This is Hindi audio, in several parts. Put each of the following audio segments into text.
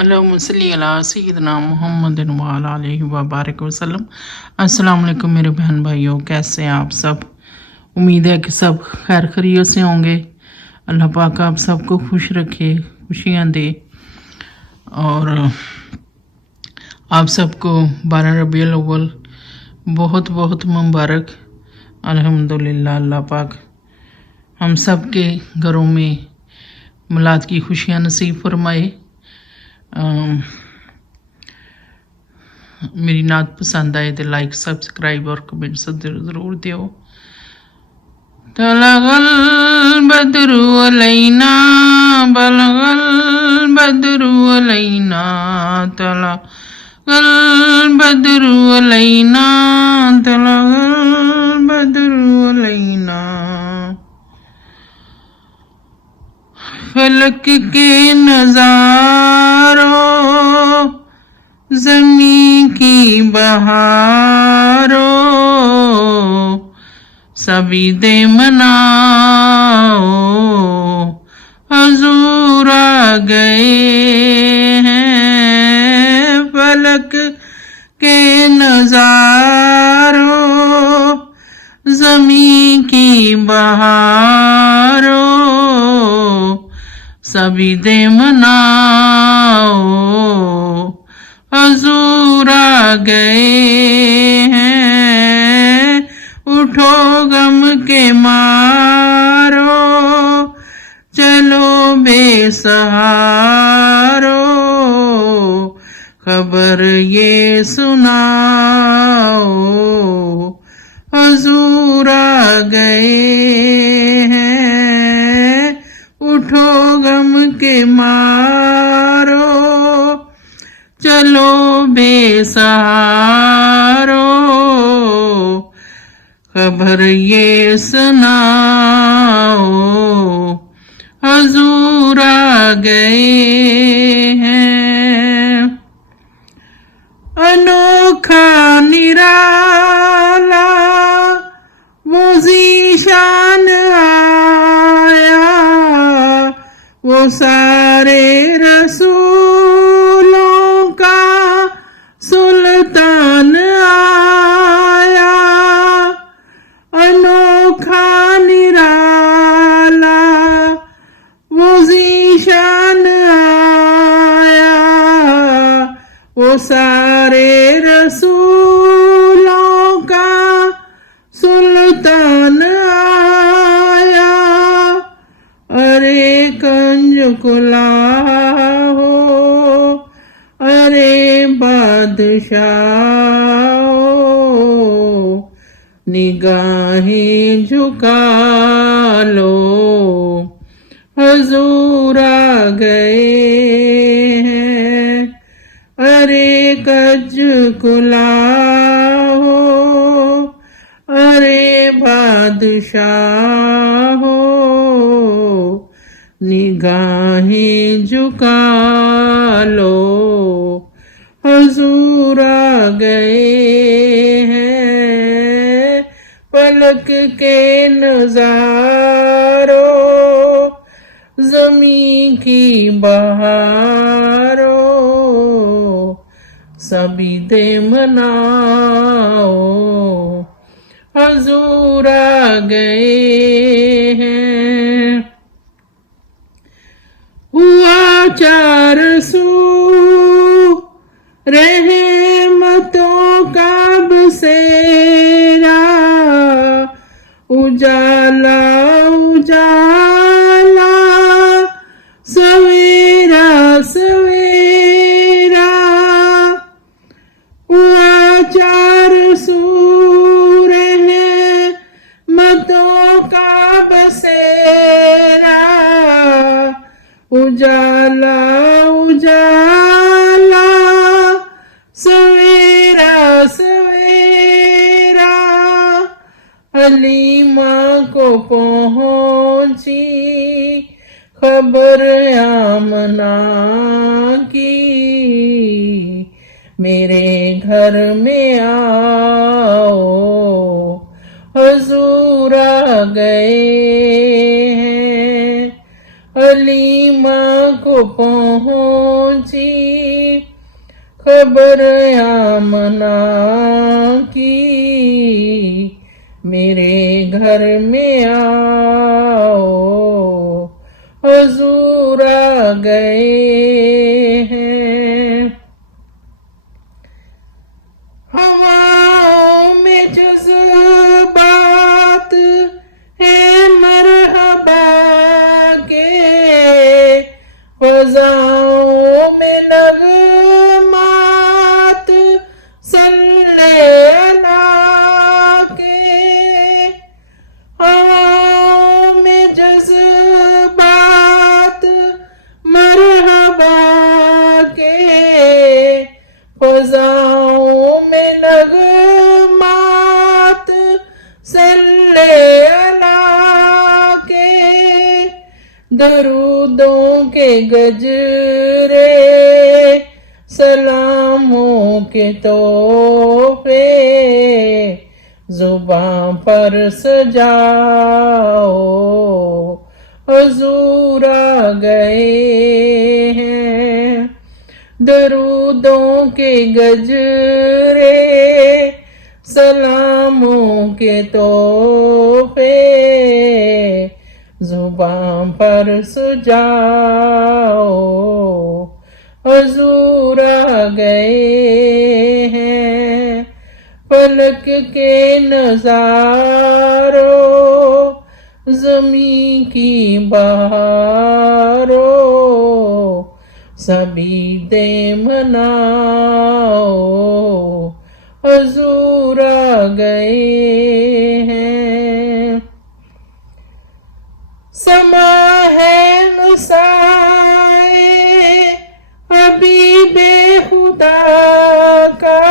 अल्लाहुम्मा सल्ली अला सय्यिदना मुहम्मदिन व अला आलिहि व बारिक वसल्लम। अस्सलाम वालेकुम मेरे बहन भाइयों, कैसे हैं आप सब। उम्मीद है कि सब खैर खैरियत से होंगे। अल्लाह पाक आप सबको खुश रखे, खुशियाँ दे। और आप सबको 12 रबीउल अव्वल बहुत बहुत मुबारक। अल्हम्दुलिल्लाह, अल्लाह पाक हम सब के घरों में मिलाद की खुशियाँ नसीब फरमाए। मेरी नात पसंद आए तो लाइक सब्सक्राइब और कमेंट ज़रूर दियो। तलगल बदरु अलैना बलगल बदरु अलैना तलगल बदरु अलैना तलगल बदरु अलैना। फलक के नजारों ज़मीं की बहारों सभी दे मनाओ, हजूर आ गए हैं। फलक के नजारों ज़मीं की बहारों सभी दे मनाओ, हजूर आ गए हैं। उठो गम के मारो, चलो बेसहारो, खबर ये सुनाओ, हजूर आ गए हैं। उठो गम के मारो, चलो बेसहारो, खबर ये सुनाओ, हजूर आ गए हैं। अनोखा निराला वो ज़ीशान आया, वो सारे रसूलों का सुल्तान आया। अनोखा निराला वो ज़ीशान आया, वो सारे रसूलों का सुल्तान आया। अरे कंज को लाओ, अरे बादशाह, निगाहें झुका लो, हजूर आ गए हैं। अरे कज को लाओ, अरे बादशाह, निगाहें झुका लो, हजूर आ गए हैं। पलक के नजारों ज़मीं की बहारों सभी दे मनाओ, हजूर आ गए हैं। हुआ चारसू रहमतों का बसेरा, उजाला उजाला सवेरा सवेरा। हुआ चारसू रहमतों का बसेरा, उजाला उजाला सवेरा सवेरा। हलीमा को पहुंची खबर आमना की, मेरे घर में आओ, हजूर आ गए हैं। हलीमा को पहुँची खबर आमना की, मेरे घर में आओ हुजूर आ गए हैं। हवाओं में जज्बात है मरहबा के, फज़ाओं में नग़मात सल्ले अला के। हवाओं में जज्बात मरहबा के, फज़ाओं में नग़मात सल्ले अला के। दरूदों के गजरे सलामों के तोहफे ज़ुबां पर सजाओ हुजूर आ गए हैं। दरूदों के गजरे सलामों के तोहफे ज़ुबां पर सजाओ हुजूर आ गए हैं। फलक के नज़ारों ज़मीं की बहारों सभी दे मनाओ हुजूर आ गए हैं। समा है नुसाए हबीबे खुदा का,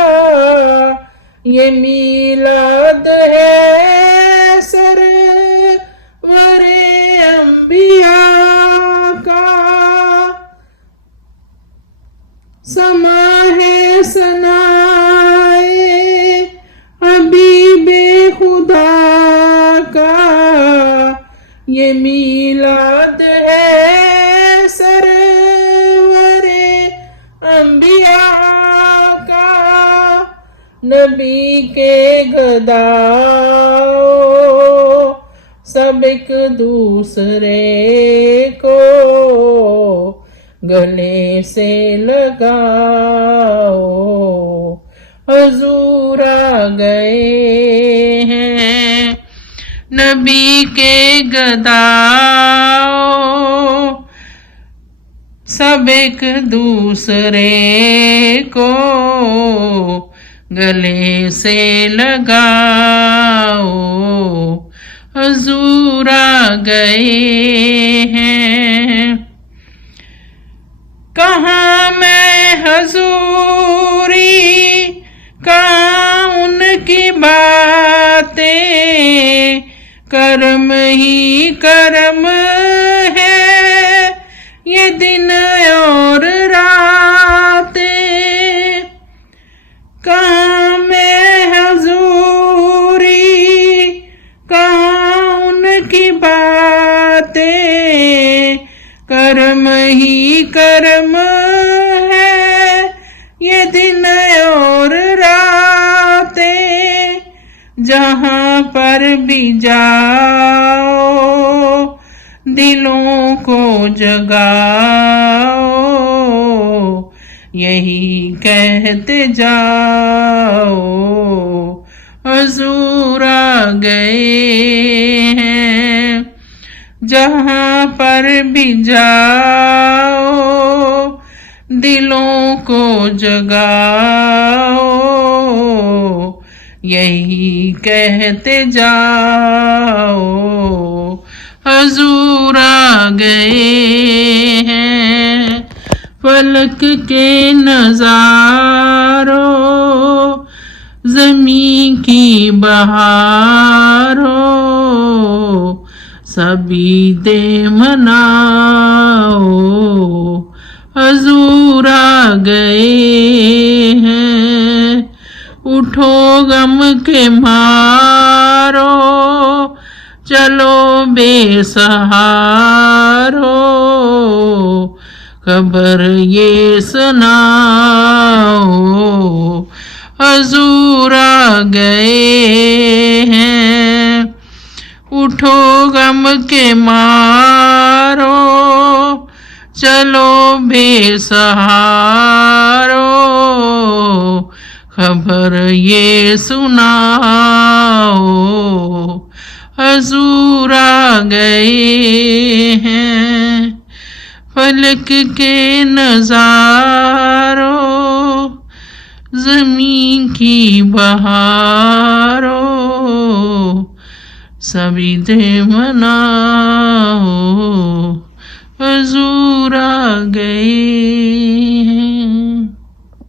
ये मीलाद है सरवरे अंबिया का। समा है सनाए हबीबे खुदा का, ये मीलाद है सरवरे अंबिया का। नबी के गदाओ सब एक दूसरे को गले से लगाओ हुजूर आ गए हैं। नबी के गदाओ सब एक दूसरे को गले से लगाओ हुजूर आ गए हैं। कहाँ मैं हजूरी कहाँ उनकी बातें, करम ही करम है ये दिन और रातें। कहाँ मैं हजूरी कहाँ उनकी बातें, करम ही करम है ये दिन और रातें। जहाँ पर भी जाओ दिलों को जगाओ, यही कहते जाओ हुजूर आ गए हैं। जहाँ पर भी जाओ दिलों को जगाओ, यही कहते जाओ हुजूर आ गए हैं। फलक के नज़ारों ज़मीं की बहारों सभी दे मनाओ हुजूर आ गए हैं। उठो गम के मारो चलो बेसहारो, खबर ये सुनाओ हजूर आ गए हैं। उठो गम के मारो चलो बेसहारो खबर ये सुनाओ हजूर आ गए हैं। फलक के नजारों जमीन की बहारों सभी दे मनाओ हजूर आ गए